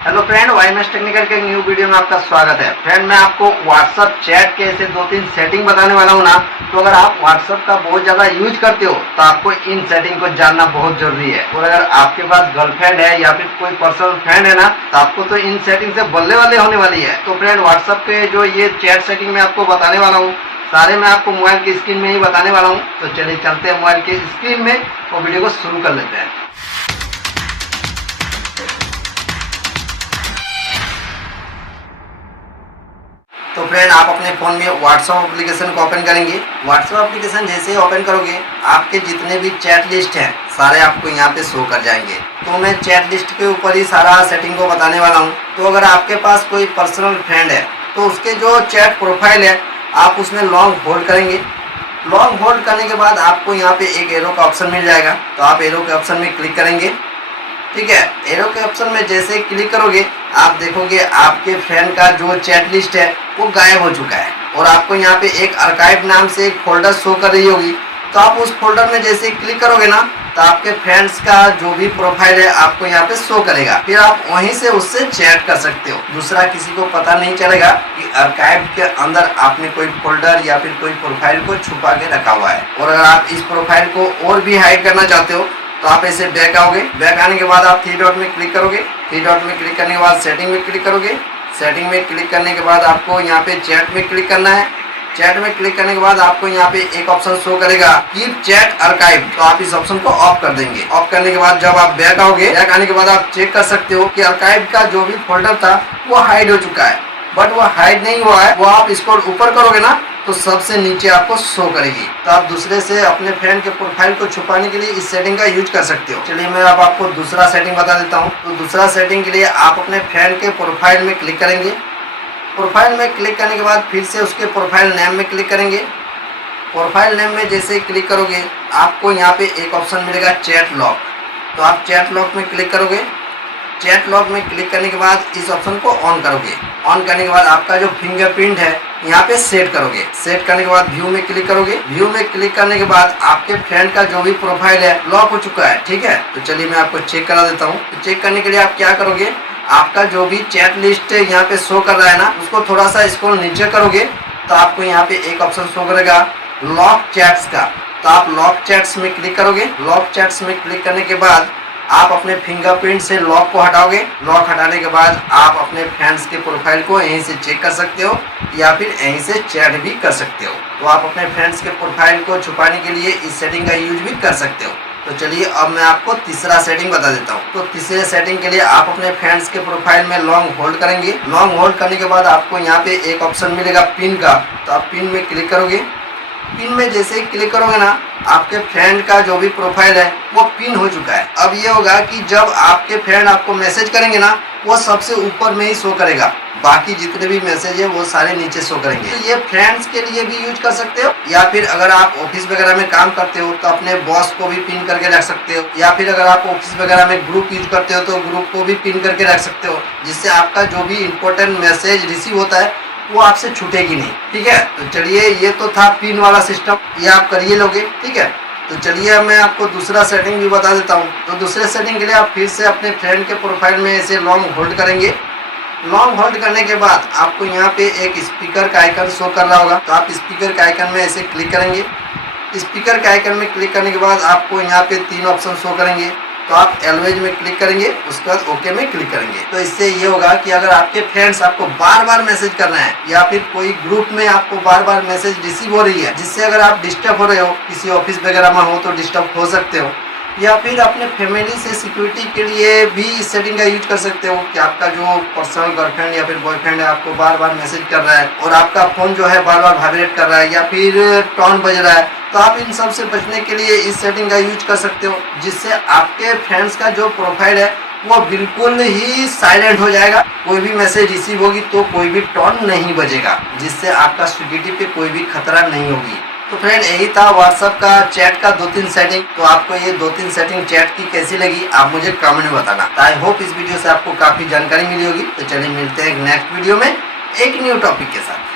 Hello friend, वाईएमएस technical के new video में आपका स्वागत है। फ्रेंड, मैं आपको व्हाट्सएप चैट के ऐसे 2-3 सेटिंग बताने वाला हूँ ना। तो अगर आप व्हाट्सएप का बहुत ज़्यादा यूज करते हो तो आपको इन सेटिंग को जानना बहुत जरूरी है। और अगर आपके पास गर्लफ्रेंड है या फिर कोई पर्सनल फ्रेंड है ना, तो आपको तो इन सेटिंग से बल्ले वाले होने वाली है। तो फ्रेंड, व्हाट्सएप के जो ये चैट सेटिंग मैं आपको बताने वाला हूँ, सारे मैं आपको मोबाइल की स्क्रीन में ही बताने वाला हूँ। तो चलिए चलते हैं मोबाइल की स्क्रीन में और वीडियो को शुरू कर लेते हैं। तो फ्रेंड, आप अपने फ़ोन में व्हाट्सएप एप्लीकेशन को ओपन करेंगे। व्हाट्सएप एप्लीकेशन जैसे ही ओपन करोगे, आपके जितने भी चैट लिस्ट हैं सारे आपको यहाँ पे शो कर जाएंगे। तो मैं चैट लिस्ट के ऊपर ही सारा सेटिंग को बताने वाला हूँ। तो अगर आपके पास कोई पर्सनल फ्रेंड है तो उसके जो चैट प्रोफाइल है आप उसमें लॉन्ग होल्ड करेंगे। लॉन्ग होल्ड करने के बाद आपको यहाँ पे एक एरो का ऑप्शन मिल जाएगा। तो आप एरो के ऑप्शन में क्लिक करेंगे। ठीक है, एरो के ऑप्शन में जैसे ही क्लिक करोगे आप देखोगे आपके फ्रेंड का जो चैट लिस्ट है वो गायब हो चुका है और आपको यहाँ पे एक आर्काइव नाम से एक फोल्डर शो कर रही होगी। तो आप उस फोल्डर में जैसे ही क्लिक करोगे ना, तो आपके फ्रेंड्स का जो भी प्रोफाइल है आपको यहाँ पे शो करेगा। फिर आप वहीं से उससे चैट कर सकते हो। दूसरा किसी को पता नहीं चलेगा कि आर्काइव के अंदर आपने कोई फोल्डर या फिर कोई प्रोफाइल को छुपा के रखा हुआ है। और अगर आप इस प्रोफाइल को और भी हाइड करना चाहते हो तो आप ऐसे बैक आओगे। बैक आने के बाद आप थ्री डॉट में क्लिक करोगे। थ्री डॉट में क्लिक करने के बाद सेटिंग में क्लिक करोगे। सेटिंग में क्लिक करने के बाद आपको यहाँ पे चैट में क्लिक करना है। चैट में क्लिक करने के बाद आपको यहाँ पे एक ऑप्शन शो करेगा कीप चैट आर्काइव। तो आप इस ऑप्शन को ऑफ कर देंगे। ऑफ करने के बाद जब आप बैक आओगे, बैक आने के बाद आप चेक कर सकते हो कि आर्काइव का जो भी फोल्डर था वो हाइड हो चुका है। बट वो हाइड नहीं हुआ है, वो आप इसको ऊपर करोगे ना तो सबसे नीचे आपको शो करेगी। तो आप दूसरे से अपने फ्रेंड के प्रोफाइल को छुपाने के लिए इस सेटिंग का यूज कर सकते हो। चलिए मैं अब आपको दूसरा सेटिंग बता देता हूँ। तो दूसरा सेटिंग के लिए आप अपने फ्रेंड के प्रोफाइल में क्लिक करेंगे। प्रोफाइल में क्लिक करने के बाद फिर से उसके प्रोफाइल नेम में क्लिक करेंगे। प्रोफाइल नेम में जैसे ही क्लिक करोगे आपको यहाँ पे एक ऑप्शन मिलेगा चैट लॉक। तो आप चैट लॉक में क्लिक करोगे। चैट लॉक में क्लिक करने के बाद इस ऑप्शन को ऑन करोगे। ऑन करने के बाद आपका जो फिंगरप्रिंट है यहाँ पे सेट करोगे। सेट करने के बाद व्यू में क्लिक करोगे। व्यू में क्लिक करने के बाद आपके फ्रेंड का जो भी प्रोफाइल है लॉक हो चुका है। ठीक है, तो चलिए मैं आपको चेक करा देता हूँ। तो चेक करने के लिए आप क्या करोगे, आपका जो भी चैट लिस्ट यहाँ पे शो कर रहा है ना, उसको थोड़ा सा स्क्रॉल नीचे करोगे तो आपको यहाँ पे एक ऑप्शन शो करेगा लॉक चैट्स का। तो आप लॉक चैट्स में क्लिक करोगे। लॉक चैट्स में क्लिक करने के बाद आप अपने फिंगरप्रिंट से लॉक को हटाओगे। लॉक हटाने के बाद आप अपने फ्रेंड्स के प्रोफाइल को यहीं से चेक कर सकते हो या फिर यहीं से चैट भी कर सकते हो। तो आप अपने फ्रेंड्स के प्रोफाइल को छुपाने के लिए इस सेटिंग का यूज भी कर सकते हो। तो चलिए अब मैं आपको तीसरा सेटिंग बता देता हूँ। तो तीसरे सेटिंग के लिए आप अपने फ्रेंड्स के प्रोफाइल में लॉन्ग होल्ड करेंगे। लॉन्ग होल्ड करने के बाद आपको यहाँ पे एक ऑप्शन मिलेगा पिन का। तो आप पिन में क्लिक करोगे। पिन में जैसे ही क्लिक करोगे ना, आपके फ्रेंड का जो भी प्रोफाइल है वो पिन हो चुका है। अब ये होगा कि जब आपके फ्रेंड आपको मैसेज करेंगे ना, वो सबसे ऊपर में ही शो करेगा, बाकी जितने भी मैसेज है वो सारे नीचे शो करेंगे। तो ये फ्रेंड्स के लिए भी यूज कर सकते हो या फिर अगर आप ऑफिस वगैरह में काम करते हो तो अपने बॉस को भी पिन करके रख सकते हो, या फिर अगर आप ऑफिस वगैरह में ग्रुप यूज करते हो तो ग्रुप को भी पिन करके रख सकते हो, जिससे आपका जो भी इम्पोर्टेंट मैसेज रिसीव होता है वो आपसे छूटेगी नहीं। ठीक है, तो चलिए ये तो था पिन वाला सिस्टम, ये आप करिए लोगे। ठीक है, तो चलिए अब मैं आपको दूसरा सेटिंग भी बता देता हूँ। तो दूसरे सेटिंग के लिए आप फिर से अपने फ्रेंड के प्रोफाइल में ऐसे लॉन्ग होल्ड करेंगे। लॉन्ग होल्ड करने के बाद आपको यहाँ पे एक स्पीकर का आइकन शो कर रहा होगा। तो आप स्पीकर के आइकन में ऐसे क्लिक करेंगे। स्पीकर के आइकन में क्लिक करने के बाद आपको यहाँ पे 3 ऑप्शन शो करेंगे। तो आप एलवेज में क्लिक करेंगे, उसके बाद ओके में क्लिक करेंगे। तो इससे ये होगा कि अगर आपके फ्रेंड्स आपको बार बार मैसेज कर रहे हैं या फिर कोई ग्रुप में आपको बार बार मैसेज रिसीव हो रही है, जिससे अगर आप डिस्टर्ब हो रहे हो, किसी ऑफिस वगैरह में हो तो डिस्टर्ब हो सकते हो, या फिर अपने फैमिली से सिक्योरिटी के लिए भी इस सेटिंग का यूज कर सकते हो कि आपका जो पर्सनल गर्लफ्रेंड या फिर बॉयफ्रेंड है आपको बार बार मैसेज कर रहा है और आपका फोन जो है बार बार वाइब्रेट कर रहा है या फिर टोन बज रहा है, तो आप इन सब से बचने के लिए इस सेटिंग का यूज कर सकते हो, जिससे आपके फ्रेंड्स का जो प्रोफाइल है वो बिल्कुल ही साइलेंट हो जाएगा। कोई भी मैसेज रिसीव होगी तो कोई भी टोन नहीं बजेगा, जिससे आपका सिक्योरिटी पे कोई भी खतरा नहीं होगी। तो फ्रेंड, यही था व्हाट्सएप का चैट का 2-3 सेटिंग। तो आपको ये 2-3 सेटिंग चैट की कैसी लगी आप मुझे कमेंट में बताना। आई होप इस वीडियो से आपको काफी जानकारी मिली होगी। तो चलिए मिलते हैं एक नेक्स्ट वीडियो में एक न्यू टॉपिक के साथ।